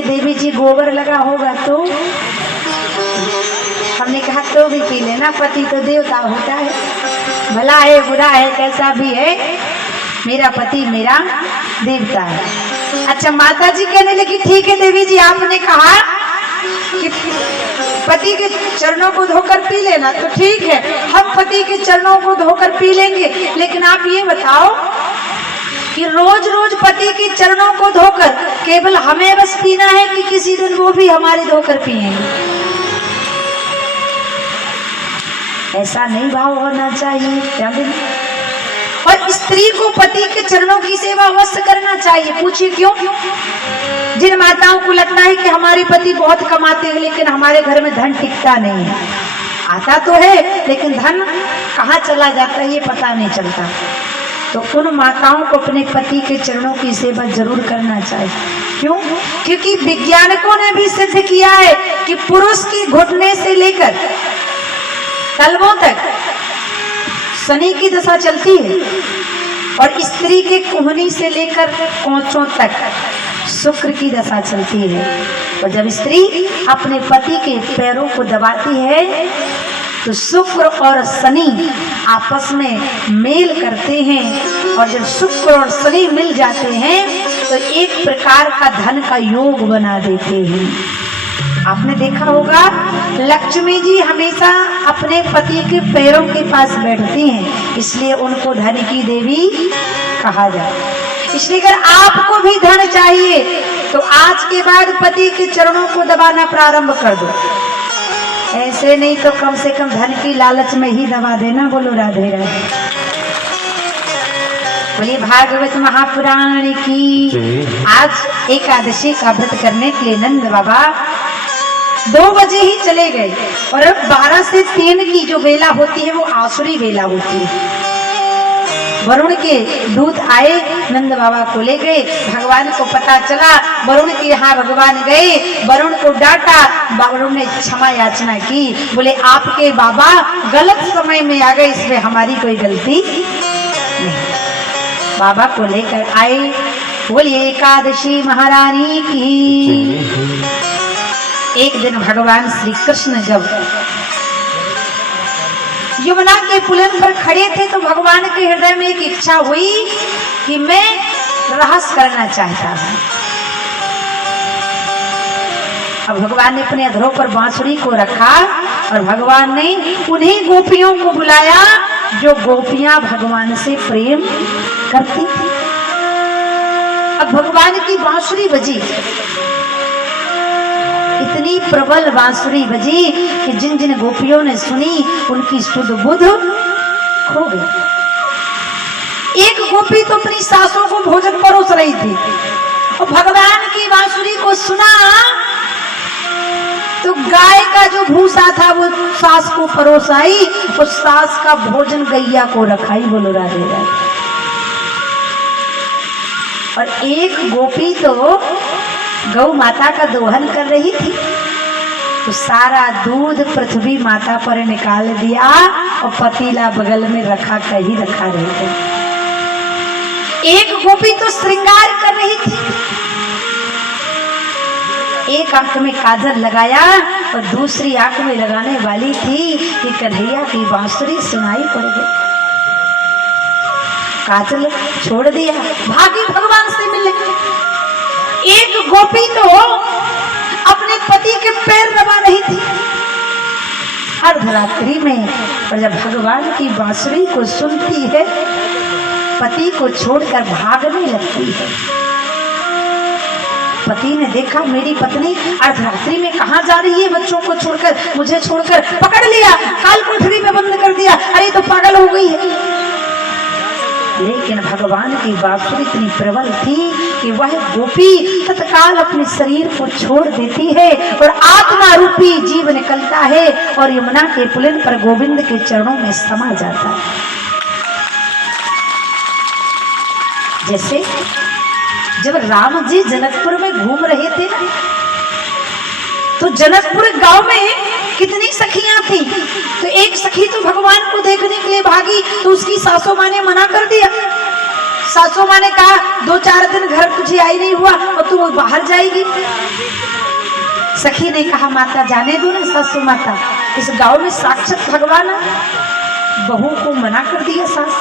के देवी जी गोबर लगा होगा तो हमने कहा तो भी पी लेना, पति तो देवता होता है, भला है बुरा है कैसा भी है, मेरा पति मेरा देवता है। अच्छा माता जी कहने लगी ठीक है देवी जी, आपने कहा कि पति के चरणों को धोकर पी लेना, तो ठीक है हम पति के चरणों को धोकर पी लेंगे, लेकिन आप ये बताओ कि रोज रोज पति के चरणों को धोकर केवल हमें बस पीना है कि किसी दिन वो भी हमारे धोकर पिएंगे? ऐसा नहीं भाव होना चाहिए, ध्यान देना। और स्त्री को पति के चरणों की सेवा अवश्य करना चाहिए। पूछिए क्यों? जिन माताओं को लगता है कि हमारे पति बहुत कमाते हैं लेकिन हमारे घर में धन टिकता नहीं है, आता तो है लेकिन धन कहाँ चला जाता है ये पता नहीं चलता, तो उन माताओं को अपने पति के चरणों की सेवा जरूर करना चाहिए। क्यों? क्योंकि वैज्ञानिकों ने भी सिद्ध किया है कि पुरुष की घुटने से लेकर तलवों तक शनि की दशा चलती है और स्त्री के कुहनी से लेकर कोंचों तक शुक्र की दशा चलती है। और जब स्त्री अपने पति के पैरों को दबाती है तो शुक्र और शनि आपस में मेल करते हैं, और जब शुक्र और शनि मिल जाते हैं तो एक प्रकार का धन का योग बना देते हैं। आपने देखा होगा लक्ष्मी जी हमेशा अपने पति के पैरों के पास बैठती हैं, इसलिए उनको धन की देवी कहा जाए। इसलिए अगर आपको भी धन चाहिए तो आज के बाद पति के चरणों को दबाना प्रारंभ कर दो, ऐसे नहीं तो कम से कम धन की लालच में ही दबा देना। बोलो राधे राधे, बोलिए भागवत महापुराण की। आज एकादशी का व्रत करने के लिए नंद बाबा 2 बजे ही चले गए, और अब 12 से 3 की जो वेला होती है वो आसुरी वेला होती है। वरुण के दूत आए, नंद बाबा को ले गए, भगवान को पता चला, वरुण के यहाँ भगवान गए, वरुण को डांटा, वरुण ने क्षमा याचना की, बोले आपके बाबा गलत समय में आ गए, इसमें हमारी कोई गलती नहीं। बाबा को लेकर आए, बोलिए एकादशी महारानी की। एक दिन भगवान श्री कृष्ण जब यमुना के पुलन पर खड़े थे तो भगवान के हृदय में एक इच्छा हुई कि मैं रहस्य करना चाहता हूं। अब भगवान ने अपने अधरों पर बांसुरी को रखा और भगवान ने उन्हीं गोपियों को बुलाया जो गोपियां भगवान से प्रेम करती थी। अब भगवान की बांसुरी बजी, इतनी प्रबल बांसुरी बजी कि जिन जिन गोपियों ने सुनी उनकी शुद्ध बुद्ध खो गई। एक गोपी तो अपनी सासों को भोजन परोस रही थी और भगवान की बांसुरी को सुना तो गाय का जो भूसा था वो सास को परोस आई और सास का भोजन गैया को रखाई। बोलो राधे राधे। और एक गोपी तो गौ माता का दोहन कर रही थी तो सारा दूध पृथ्वी माता पर निकाल दिया और पतीला बगल में रखा, कहीं रखा रहते। एक गोपी तो श्रृंगार कर रही थी, एक आंख में काजल लगाया और दूसरी आंख में लगाने वाली थी कि कन्हैया की बांसुरी सुनाई पड़ गई। काजल छोड़ दिया, भागी भगवान से मिलने। एक गोपी तो अपने पति के पैर दबा रही थी अर्धरात्रि में, और जब भगवान की बांसुरी को सुनती है पति को छोड़कर भागने लगती है। पति ने देखा मेरी पत्नी अर्धरात्रि में कहाँ जा रही है, बच्चों को छोड़कर, मुझे छोड़कर, पकड़ लिया, काल कोठरी में बंद कर दिया, अरे तो पागल हो गई है। लेकिन भगवान की बांसुरी इतनी प्रबल थी कि वह गोपी तत्काल अपने शरीर को छोड़ देती है और आत्मा रूपी जीव निकलता है और यमुना के पुलिन पर गोविंद के चरणों में समा जाता है। जैसे जब राम जी जनकपुर में घूम रहे थे ना, तो जनकपुर गांव में कितनी सखियां थी, तो एक सखी तो भगवान को देखने के लिए भागी तो उसकी सासू माँ ने मना कर दिया, सासू माँ ने कहा 2-4 दिन घर तुझे आई नहीं हुआ और तू बाहर जाएगी। सखी ने कहा माता जाने दो ना सासू माता, इस गांव में साक्षात भगवान है। बहू को मना कर दिया सास।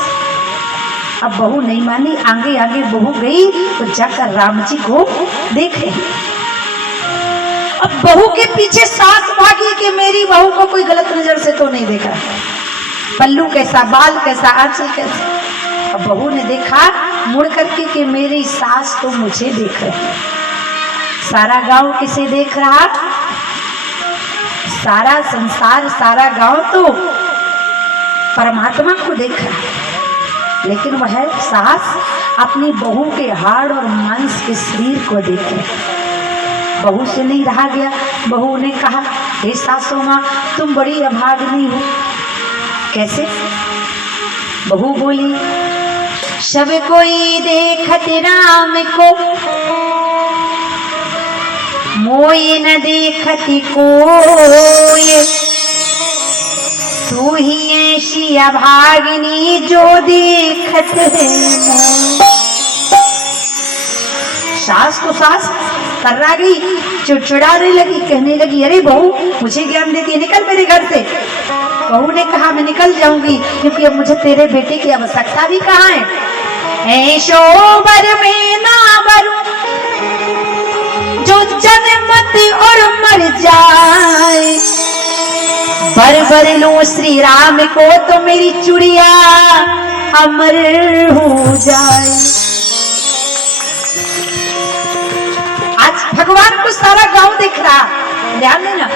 अब बहू नहीं मानी, आगे आगे बहू गई तो जाकर राम जी को देखे। अब बहू के पीछे सास भागी कि मेरी बहू को कोई गलत नजर से तो नहीं देखा, पल्लू कैसा, बाल कैसा, आंचल कैसा। अब बहू ने देखा मुड़ करके कि मेरी सास तो मुझे देख रही। सारा गांव किसे देख रहा? सारा संसार, सारा गांव तो परमात्मा को देख रहा, लेकिन वह सास अपनी बहू के हाड़ और मांस के शरीर को देखे। बहू से नहीं रहा गया। बहू ने कहा हे सासू माँ तुम बड़ी अभागिनी हो। कैसे? बहू बोली सब कोई देखत राम को, मोय न देखत कोय। तू ही ऐसी अभागिनी जो देखत है। सास को सास कर्रा गई, चिड़चिड़ाने लगी, कहने लगी अरे बहू मुझे ज्ञान देती है, निकल मेरे घर से। बहू ने कहा मैं निकल जाऊंगी क्योंकि अब मुझे तेरे बेटे की आवश्यकता भी कहाँ है। ऐशो बर में ना बरू जो जन्मत और मर जाए, बर बर लो श्री राम को तो मेरी चुड़िया अमर हो जाए। आज भगवान को सारा गांव दिख रहा, ध्यान देना।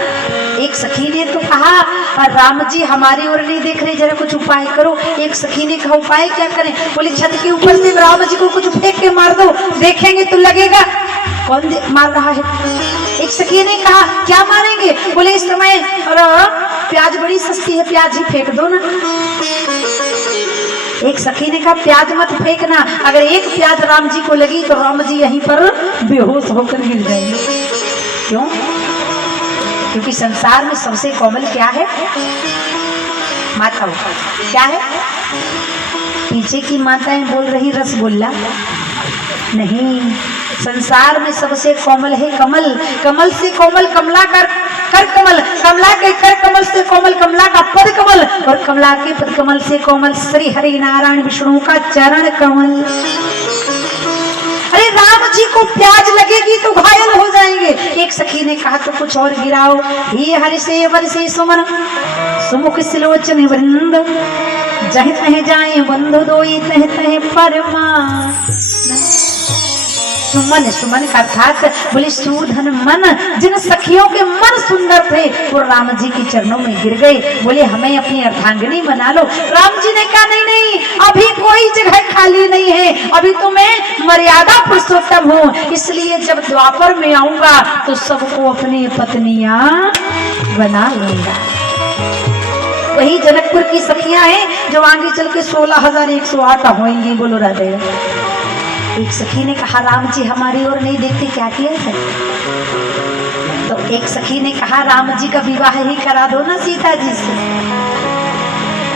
एक सखी ने तो कहा राम जी हमारी ओर नहीं देख रहे, जरा कुछ उपाय करो। एक सखी ने कहा उपाय क्या करें? बोले छत के ऊपर से राम जी को कुछ फेंक के मार दो, देखेंगे तो लगेगा कौन मार रहा है। एक सखी ने कहा क्या मारेंगे? बोले इस समय प्याज बड़ी सस्ती है, प्याज ही फेंक दो ना। एक सखी ने कहा प्याज मत फेंकना, अगर एक प्याज राम जी को लगी तो राम जी यहीं पर बेहोश होकर गिर जाएंगे। क्यों? क्योंकि संसार में सबसे कोमल क्या है? माता क्या है? पीछे की माताएं बोल रही रसगुल्ला नहीं, संसार में सबसे कोमल है कमल। कमल से कोमल कमला कर कमल, कमला के कर कमल से कोमल कमला का पद कमल, और कमला के पद कमल से कोमल श्री हरि नारायण विष्णु का चरण कमल। अरे राम जी को प्याज लगेगी तो घायल हो जाएंगे। एक सखी ने कहा तो कुछ और गिराओ। ये हरि से वर से सुमन सुमुख सिलोचन वृंद, जह तह जाए बंधु दोई तह तह परमा। सुमन, सुमन का अर्थात बोले सुधन मन। जिन सखियों के मन सुंदर थे वो राम जी के चरणों में गिर गए, बोले हमें अपनी अर्धांगिनी बना लो। राम जी ने कहा नहीं नहीं, अभी कोई जगह खाली नहीं है, अभी तो मैं मर्यादा पुरुषोत्तम हूँ, इसलिए जब द्वापर में आऊंगा तो सबको अपनी पत्नियां बना लूंगा। वही जनकपुर की सखियां हैं जो आगे चल के 16,108 होंगी। बोलो राधे। एक सखी ने कहा राम जी हमारी ओर नहीं देखते, क्या किया है? तो एक सखी ने कहा राम जी का विवाह ही करा दो ना सीता जी से।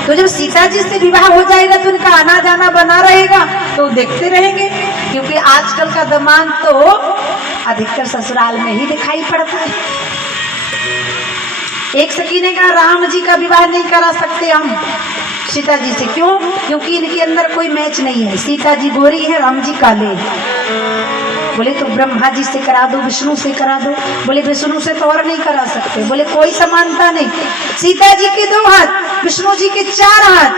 तो जब सीता जी से विवाह हो जाएगा तो उनका आना जाना बना रहेगा, तो देखते रहेंगे। क्योंकि आजकल का दामाद तो अधिकतर ससुराल में ही दिखाई पड़ता है। एक सखी ने कहा राम जी का विवाह नहीं करा सकते हम सीता जी से। क्यों? क्योंकि इनके अंदर कोई मैच नहीं है। सीता जी गोरी है, राम जी काले। बोले तो ब्रह्मा जी से करा दो, विष्णु से करा दो। बोले विष्णु से तो और नहीं करा सकते। बोले कोई समानता नहीं, सीता जी के 2 हाथ, विष्णु जी के 4 हाथ।